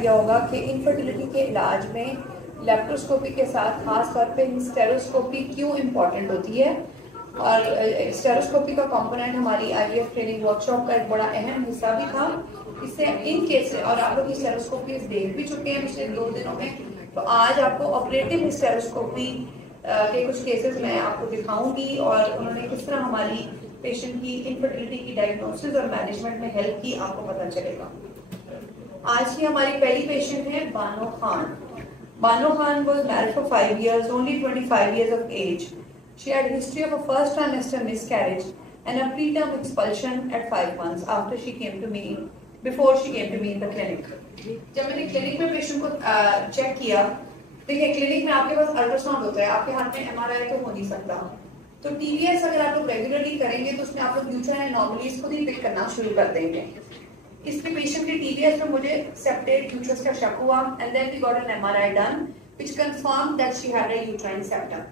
Idea होगा कि infertility के इलाज में लेप्रोस्कोपी के साथ खास तौर पे हिस्टेरोस्कोपी क्यों इम्पॉर्टेंट होती है। और हिस्टेरोस्कोपी का कंपोनेंट हमारी आईवीएफ ट्रेनिंग वर्कशॉप का एक बड़ा अहम हिस्सा भी था। इससे इन केस और आप लोग हिस्टेरोस्कोपी देख भी चुके हैं पिछले 2 दिनों में, तो आज आपको ऑपरेटिव हिस्टेरोस्कोपी के कुछ केसेस मैं आपको दिखाऊंगी और उन्होंने किस तरह हमारी पेशेंट की इनफर्टिलिटी की डायग्नोसिस और मैनेजमेंट में हेल्प की, आपको पता चलेगा। आज की हमारी पहली पेशेंट है Bano Khan. Bano Khan was married for 5 years, only 25 years of age. She had a history of a first trimester miscarriage and a preterm expulsion at 5 months after she came to me, before she came to me in the clinic. जब मैंने clinic में patient को check किया, देखिए clinic में आपके पास ultrasound होता है, आपके हाथ में एमआरआई तो हो नहीं सकता, तो टीवीएस अगर आप लोग रेगुलरली करेंगे तो उसमें आप लोग यूट्राइन एनोमलीज खुद ही पिक करना शुरू कर देंगे। इसमें पेशेंट के टीवीएस में मुझे सेप्टेड यूट्रस का शक हुआ and then we got an MRI done which confirmed that she had a uterine septum.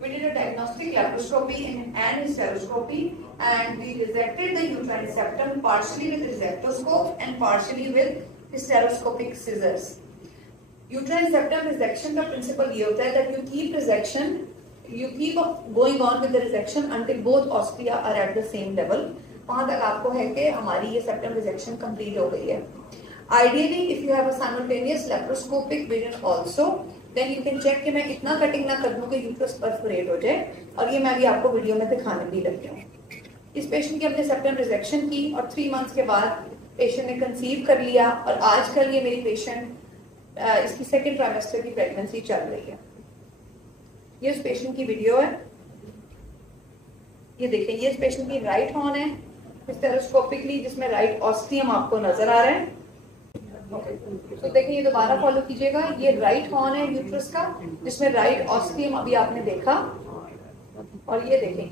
We did a diagnostic laparoscopy and hysteroscopy and we resected the uterine septum partially with resectoscope and partially with hysteroscopic scissors. Uterine septum resection का principle ये होता है that you keep resection, you keep going on with the resection until both ostia are at the same level. वहां तक आपको है कि हमारी ये सेप्टम रिजेक्शन कंप्लीट हो गई है. Ideally if you have a simultaneous laparoscopic vision also then you can check कि मैं इतना कटिंग ना कर दूं कि यूट्रस परफोरेट हो जाए, और ये मैं अभी आपको वीडियो में दिखाने भी लगी हूँ. इस पेशेंट की हमने सेप्टम रिजेक्शन की और 3 मंथ्स के बाद पेशेंट ने कंसीव कर लिया और आजकल ये मेरी पेशेंट इसकी सेकेंड ट्राइमेस्टर की प्रेगनेंसी चल रही है. ये उस पेशेंट की वीडियो है, ये देखें, ये इस पेशेंट की राइट हॉर्न है हिस्टेरोस्कोपिकली जिसमें राइट ऑस्टियम आपको नजर आ रहा है. तो देखिए ये दोबारा फॉलो कीजिएगा, ये राइट हॉर्न है यूट्रस का जिसमें राइट ऑस्टियम अभी आपने देखा, और ये देखें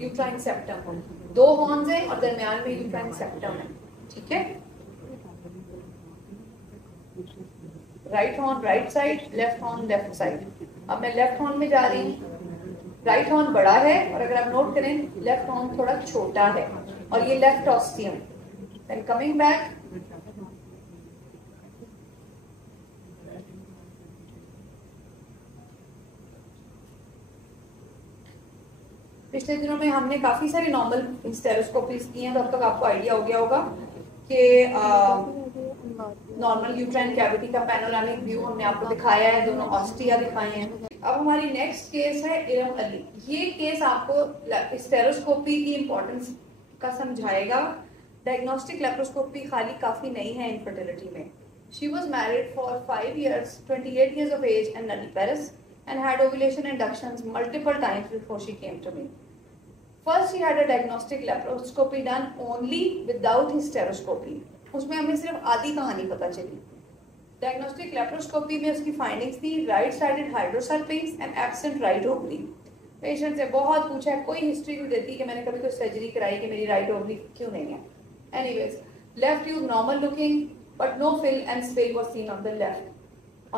यूट्राइन सेप्टम. 2 हॉर्न्स हैं और दरमियान में यूट्राइन सेप्टम है. ठीक है, right horn right side, left horn left side. अब मैं लेफ्ट हॉर्न में जा रही हूँ. राइट हॉर्न बड़ा है और अगर आप नोट करें लेफ्ट हॉर्न थोड़ा छोटा है और ये left ostium. Then coming back, पिछले दिनों में हमने काफी सारी नॉर्मल हिस्टेरोस्कोपीज की हैं, तो अब तक आपको आइडिया हो गया होगा कि नॉर्मल यूट्राइन कैविटी का पैनोरामिक व्यू हमने आपको दिखाया है, दोनों ऑस्टिया दिखाए हैं. अब हमारी नेक्स्ट केस है इरम अली. ये केस आपको हिस्टेरोस्कोपी की इंपॉर्टेंस का समझाएगा. डायग्नोस्टिक लेप्रोस्कोपी खाली काफी नहीं है इनफर्टिलिटी में. She was married for 5 years, 28 years of age and nulliparous and had ovulation inductions multiple times before she came to me. First she had a diagnostic laparoscopy done only without hysteroscopy. उसमें हमें सिर्फ आधी कहानी पता चली. Diagnostic laparoscopy में उसकी findings थी right sided hydrosulphates and absent right ovary. Patient से बहुत पूछा, कोई हिस्ट्री नहीं देती कि मैंने कभी कोई सर्जरी कराई कि मेरी राइट ओवरी क्यों नहीं है. Anyways, left tube normal looking but no fill and spill was seen on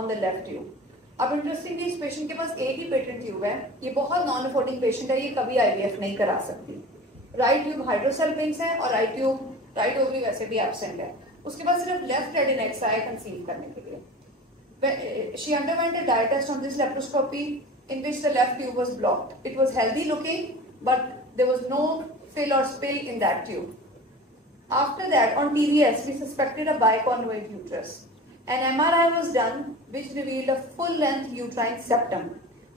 the left tube. अब इंटरेस्टिंगली इस पेशेंट के पास एक ही पेटेंट ट्यूब है. ये बहुत नॉन अफोर्डिंग पेशेंट है, ये कभी आईवीएफ नहीं करा सकती. राइट ट्यूब हाइड्रोसल्फेट्स है और राइट ओवरी वैसे भी एब्सेंट है. उसके बाद सिर्फ लेफ्ट एडिनेक्स आया कंसीव करने के लिए. She underwent a dye test on this laparoscopy in which the left tube was blocked. It was healthy looking, but there was no fill or spill in that tube. After that, on TVS, we suspected a biconvoid uterus. An MRI was done, which revealed a full-length uterine septum.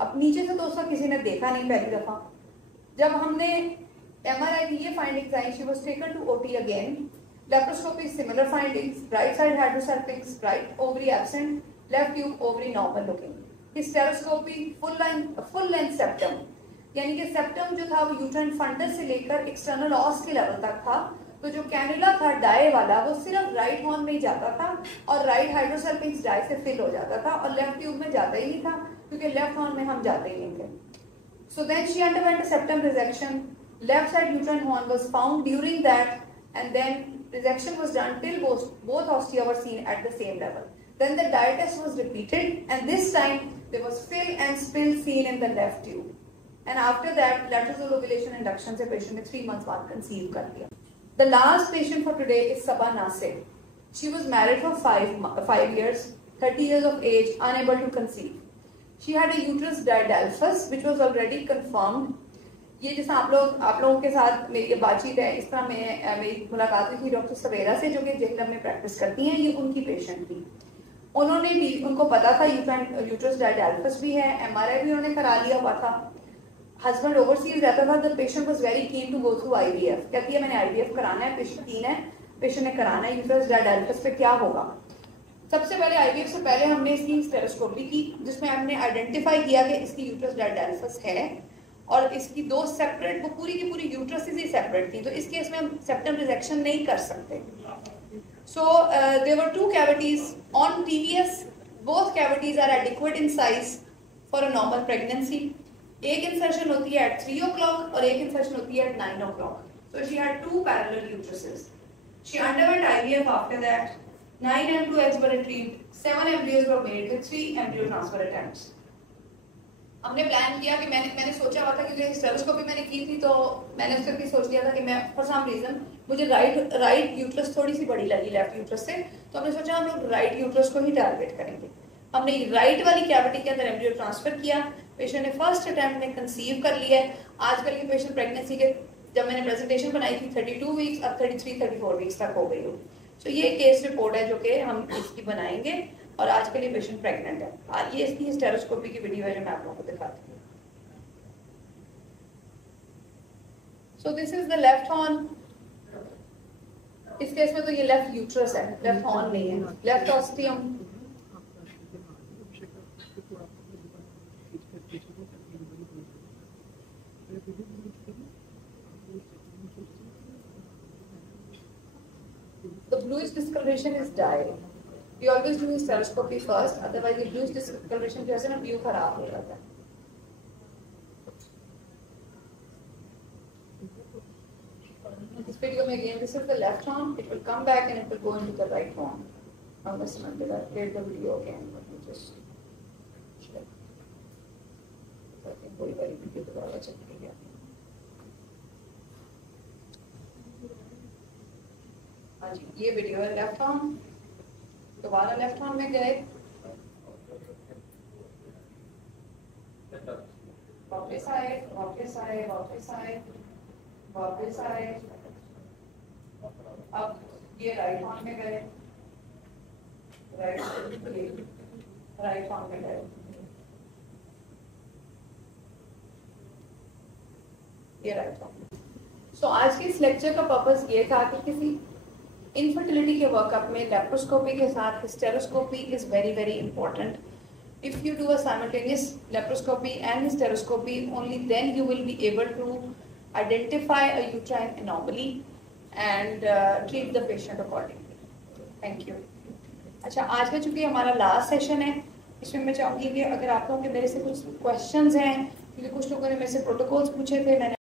अब नीचे से दोस्तों किसी ने देखा नहीं पहली दफा. जब हमने MRI की ये findings I, she was taken to OT again. Laparoscopy similar findings, right side hydrosalpinx, right ovary absent, left tube ovary normal looking. Hysteroscopy full length septum, यानी कि सेप्टम जो था वो यूट्राइन फंडस से लेकर एक्सटर्नल ऑस के लेवल तक था. तो जो कैनुला था डाई वाला वो सिर्फ राइट हॉर्न में ही जाता था और राइट हाइड्रोसल्फिक्स डाई से फिल हो जाता था और लेफ्ट ट्यूब में जाता ही नहीं था क्योंकि लेफ्ट हॉर्न में हम जाते ही नहीं थे. So then she underwent a septum rejection. Left side uterine horn was found during that and then resection was done till both ostia were seen at the same level. Then the dye test was repeated and this time there was fill and spill seen in the left tube. And after that lateral ovulation induction से patient ने 3 months बाद conceive कर लिया. The last patient for today is Sabah Nasir. She was married for 5 years, 30 years of age, unable to conceive. She had a uterus diadelphus which was already confirmed. ये जैसा आप लोगों के साथ मेरी बातचीत है, इस तरह मेरी मुलाकात हुई थी डॉक्टर सवेरा से, जो कि जेहलम में प्रैक्टिस करती हैं. ये उनकी पेशेंट थी. उन्होंने भी, उनको पता था यूट्रस डायडेल्फस भी है, MRI भी उन्होंने करा लिया हुआ था. हस्बैंड ओवरसीज रहता था. The patient was very keen to go through IVF. कहती है मैंने IVF कराना है, पेशेंट कीन है, पेशेंट ने कराना है. यूट्रस डायडेल्फस पे क्या होगा? सबसे पहले IVF से पहले हमने इसकी स्टेरोस्कोपी की, जिसमें हमने आइडेंटिफाई किया कि इसकी यूट्रस डायडेल्फस है और इसकी 2 सेपरेट, वो पूरी की पूरी यूट्रसेस ही सेपरेट थी, तो इस केस में हम सेप्टम रिजेक्शन नहीं कर सकते. So there were 2 cavities on TVS. Both cavities are adequate in size for a normal pregnancy. एक इंसर्शन होती है at 3 o'clock और एक इंसर्शन होती है at 9 o'clock. So she had 2 parallel uteruses. She underwent IVF after that. 9 M2 eggs were retrieved. 7 embryos were made with 3 embryo transfer attempts. हमने plan किया कि मैंने सोचा हुआ था, क्योंकि स्टेरोस्कोपी मैंने की थी, तो मैंने उससे भी सोच लिया था कि मैं फॉर सम रीजन मुझे राइट यूट्रस थोड़ी सी बड़ी लगी लेफ्ट यूट्रस से, तो हमने सोचा हम लोग राइट यूट्रस को ही टारगेट करेंगे. हमने राइट वाली कैविटी के अंदर एम्ब्रियो ट्रांसफर किया. पेशेंट ने फर्स्ट अटेम्प्ट में कंसीव कर लिया है. आजकल की पेशेंट प्रेगनेंसी के, जब मैंने प्रेजेंटेशन बनाई थी 32 वीक्स, अब 33-34 वीक्स तक हो गई हो. तो ये केस रिपोर्ट है जो कि हम इसकी बनाएंगे, और आज के लिए पेशेंट प्रेग्नेंट है. ये इसकी स्टेरोस्कोपी की वीडियो है जो मैं आप लोगों को दिखाती हूँ. So this is the left horn. इस केस में तो ये लेफ्ट यूट्रस है, लेफ्ट हॉर्न नहीं है. Left ostium. The bluish discoloration is dye. We always do stereoscopy first, otherwise ये bluish discoloration जो है ना व्यू खराब हो जाता है. इस वीडियो में again this is the left arm. It will come back and it will go into the right arm. Now let's play the video again. Let me just check. I think कोई बारी video दोबारा check किया. हाँ जी, ये video है left arm. दोबारा left arm में गए, वापस आए, वापस आए, वापस आए, वापस आए. अब ये राइट आर्म में गए, राइट आर्म में गए. ये राइट आर्म. सो आज के इस लेक्चर का पर्पस ये था कि किसी इनफर्टिलिटी के वर्कअप में लेप्रोस्कोपी के साथ hysteroscopy is very very important. If you do a simultaneous laparoscopy and hysteroscopy, only then you will be able to identify a uterine anomaly and treat the patient accordingly. Thank you. अच्छा, आज का चूंकि हमारा last session है, इसमें मैं चाहूँगी कि अगर आप लोगों के मेरे से कुछ क्वेश्चंस हैं, क्योंकि कुछ लोगों ने मेरे से प्रोटोकॉल्स पूछे थे, मैंने